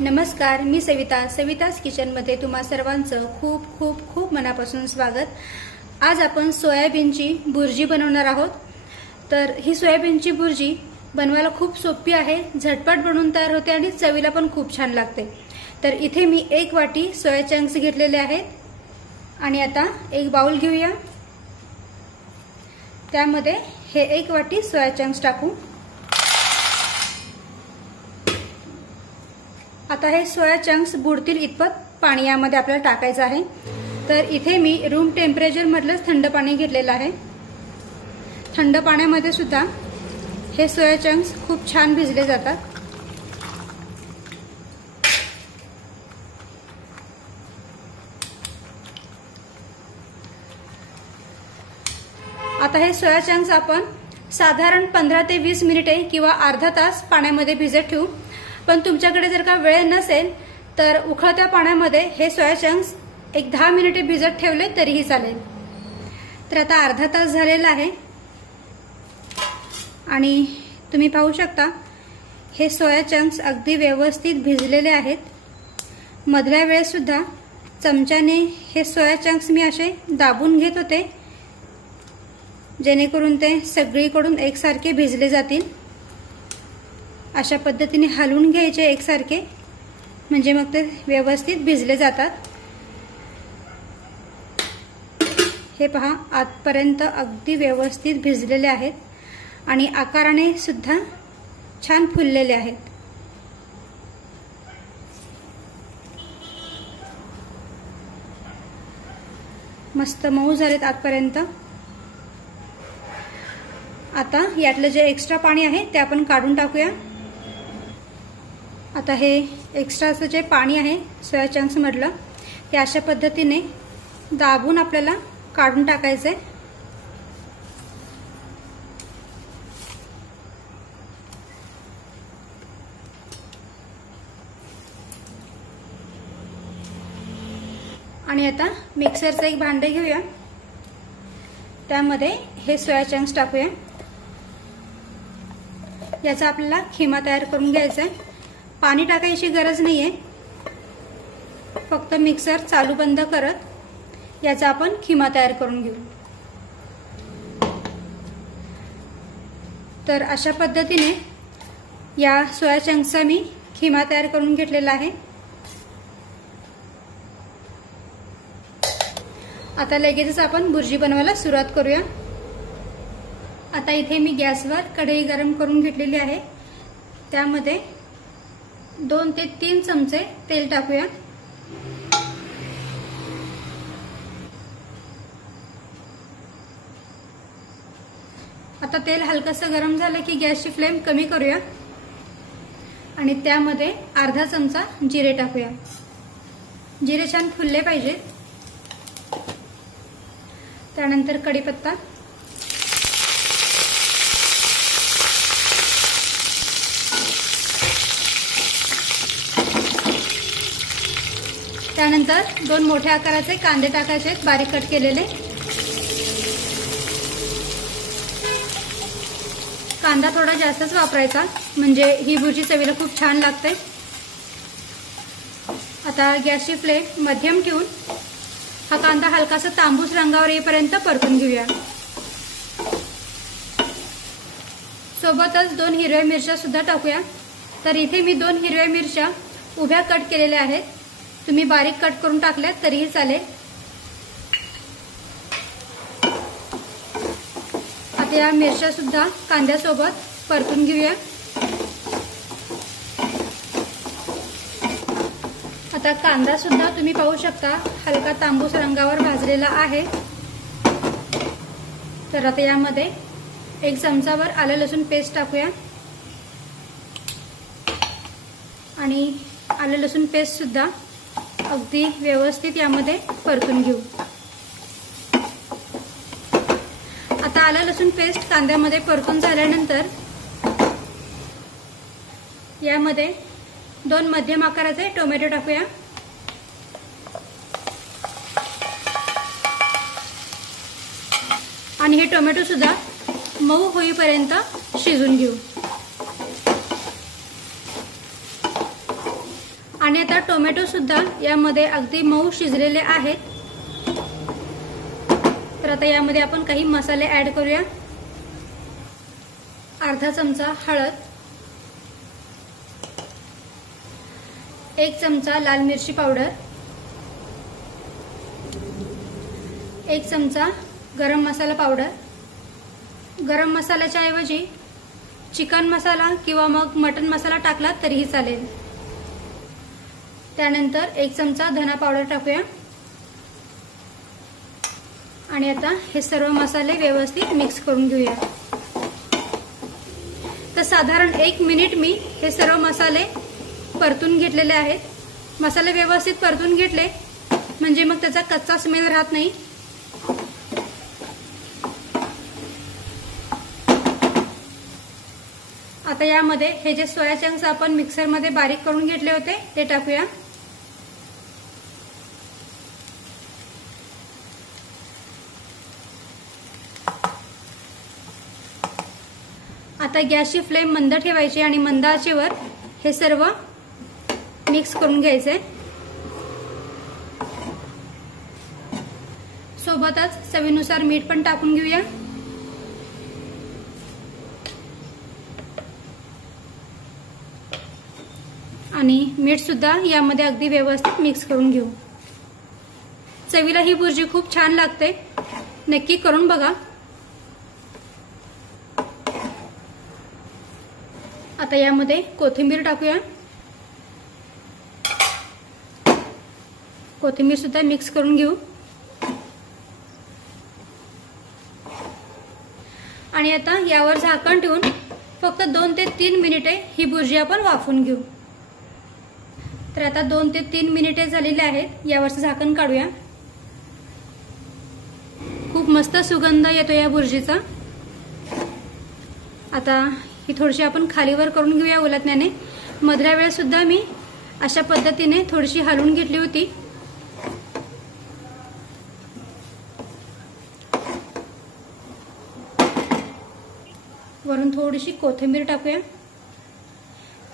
नमस्कार, मी सवितास किचनमध्ये तुम्हा सर्वांचं खूप खूप खूप मनापासून स्वागत। आज आपण सोयाबीनची भुर्जी बनवणार आहोत। तर ही सोयाबीनची भुर्जी बनवायला खूप सोपी आहे, झटपट बनवून तयार होते आणि चवीला पण खूप छान लागते। तर इथे मी 1 वाटी सोया चंक्स घेतलेले आहेत आणि आता एक बाउल घेऊया। त्यामध्ये हे 1 वाटी सोया चंक्स टाकू। आता हे सोया चंक्स बुडतील इतपत पाणी यामध्ये आपल्याला टाकायचं आहे। तर इथे मी रूम टेम्परेचर मधलंच थंड पाणी घेतलेलं आहे। थंड पाण्यामध्ये सुद्धा हे सोया चंक्स खूप छान भिजले जातात। आता हे सोया चंक्स आपण साधारण 15 ते 20 मिनिटे किंवा अर्धा तास पाण्यामध्ये भिजत ठेवू। पण तुमच्याकडे जर का वेळ नसेल तर उकळत्या पाण्यामध्ये हे सोया चंक्स एक 10 मिनिटे भिजत ठेवले तरीही चालेल। तर आता अर्धा तास झालेला आहे आणि तुम्ही पाहू शकता हे सोया चंक्स अगदी व्यवस्थित भिजलेले आहेत। मधल्या वेळेत सुद्धा चमच्याने हे सोया चंक्स मी असे दाबून घेत होते, जेणेकरून ते सगळीकडून एकसारखे भिजले जातील। अशा पद्धतीने हलवून घ्यायचे एकसारखे, म्हणजे मग ते व्यवस्थित भिजले जातात। हे पहा, आतपर्यंत अगदी व्यवस्थित भिजलेले आहेत आणि आकाराने सुद्धा छान फुललेले आहेत। मस्त मऊ झालेत आतपर्यंत। आता यातलं जे एक्स्ट्रा पाणी आहे ते आपण काढून टाकूया। आता हे एक्स्ट्राचं जे पाणी आहे सोया चंक्स मधलं ते अशा पद्धतीने दाबून आपल्याला काढून टाकायचंय। आणि आता मिक्सरचं एक भांडे घेऊया, त्यामध्ये हे सोया चंक्स टाकूया। याचा आपल्याला खिमा तयार करून घ्यायचा आहे। पाणी टाकायची गरज नाहीये, फक्त मिक्सर चालू बंद करत याचा आपण खिमा तयार करून घेऊ। तर अशा पद्धतीने या सोया चंक्सचा मी खिमा तयार करून घेतलेला आहे। आता लगेचच आपण भुर्जी बनवायला सुरुवात करूया। आता इथे मी गॅसवर कढई गरम करून घेतलेली आहे, त्यामध्ये 2 ते 3 चमचे तेल टाकूया। आता तेल हलकसं गरम झालं की गॅसची फ्लेम कमी करूया आणि त्यामध्ये अर्धा चमचा जिरे टाकूया। जिरे छान फुलले पाहिजेत। त्यानंतर कढीपत्ता, त्यानंतर 2 मोठ्या आकाराचे कांदे टाकायचे आहेत, बारीक कट केलेले। कांदा थोडा जास्तच वापरायचा, म्हणजे ही भुर्जी चवीला खूप छान लागते। आता गॅसची फ्लेम मध्यम ठेवून हा कांदा हलकासा तांबूस रंगावर येईपर्यंत परतून घेऊया। सोबतच 2 हिरव्या मिरच्या सुद्धा टाकूया। तर इथे मी 2 हिरव्या मिरच्या उभ्या कट केलेल्या आहेत, तुम्ही बारीक कट करून टाकल्यात तरीही चालेल। आता या मिरच्या सुद्धा कांद्यासोबत परतून घेऊया। आता कांदा सुद्धा तुम्ही पाहू शकता हलका तांबूस रंगावर भाजलेला आहे। तर आता यामध्ये 1 चमचाभर आलं लसूण पेस्ट टाकूया आणि आलं लसूण पेस्ट सुद्धा अगदी व्यवस्थित यामध्ये परतून घेऊ। आता आलं लसूण पेस्ट कांद्यामध्ये परतून झाल्यानंतर यामध्ये 2 मध्यम आकाराचे टोमॅटो टाकूया आणि हे टोमॅटो सुद्धा मऊ होईपर्यंत शिजून घेऊ। आणि आता टोमॅटो सुद्धा यामध्ये अगदी मऊ शिजलेले आहेत। तर आता यामध्ये आपण काही मसाले ऍड करूया। अर्धा चमचा हळद, 1 चमचा लाल मिरची पावडर, 1 चमचा गरम मसाला पावडर। गरम मसाल्याच्या ऐवजी चिकन मसाला किंवा मग मटन मसाला टाकला तरीही चालेल। त्यानंतर 1 चमचा धना पावडर टाकूया आणि आता हे सर्व मसाले व्यवस्थित मिक्स करून घेऊया। तर साधारण 1 मिनिट मी हे सर्व मसाले परतून घेतलेले आहेत। मसाले व्यवस्थित परतून घेतले म्हणजे मग त्याचा कच्चा स्मेल राहत नाही। आता यामध्ये हे जे सोया चंक्स आपण मिक्सरमध्ये बारीक करून घेतले होते ते टाकूया। आता गॅसची फ्लेम मंद ठेवायची आणि मंद आचेवर हे सर्व मिक्स करून घ्यायचे। सोबतच चवीनुसार मीठ पण टाकून घेऊया। आणि मीठ सुद्धा यामध्ये अगदी व्यवस्थित मिक्स करून घेऊ। चवीला ही भुर्जी खूप छान लागते, नक्की करून बघा। आता यामध्ये कोथिंबीर टाकूया। कोथिंबीर सुद्धा मिक्स करून घेऊ आणि आता यावर झाकण ठेवून फक्त 2 ते 3 मिनिटे ही भुर्जी आपण वाफवून घेऊ। तर आता 2 ते 3 मिनिटे झालेली आहेत। यावरचं झाकण काढूया। खूप मस्त सुगंध येतो या भुर्जीचा। आता ही थोडीशी आपण खालीवर करून घेऊया उलटण्याने। मधल्या वेळेस सुद्धा मी अशा पद्धतीने थोडीशी हलवून घेतली होती। वरून थोडीशी कोथिंबीर टाकूया।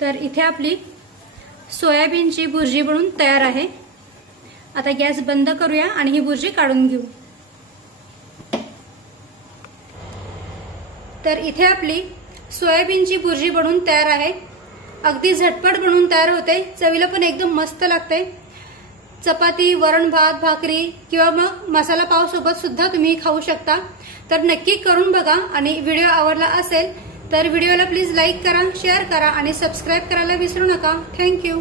तर इथे आपली सोयाबीनची भुर्जी बनून तयार आहे। आता गॅस बंद करूया आणि ही भुर्जी काढून घेऊ। तर इथे आपली सोयाबीनची भुर्जी बनून तयार आहे। अगदी झटपट बनून तयार होते, चवीला पण एकदम मस्त लागते। चपाती, वरण भात, भाकरी किंवा मग मसाला पाव सोबत सुद्धा तुम्ही खाऊ शकता। तर नक्की करून बघा आणि व्हिडिओ आवडला असेल तर व्हिडिओला प्लीज लाईक करा, शेअर करा आणि सबस्क्राईब करायला विसरू नका। थँक्यू।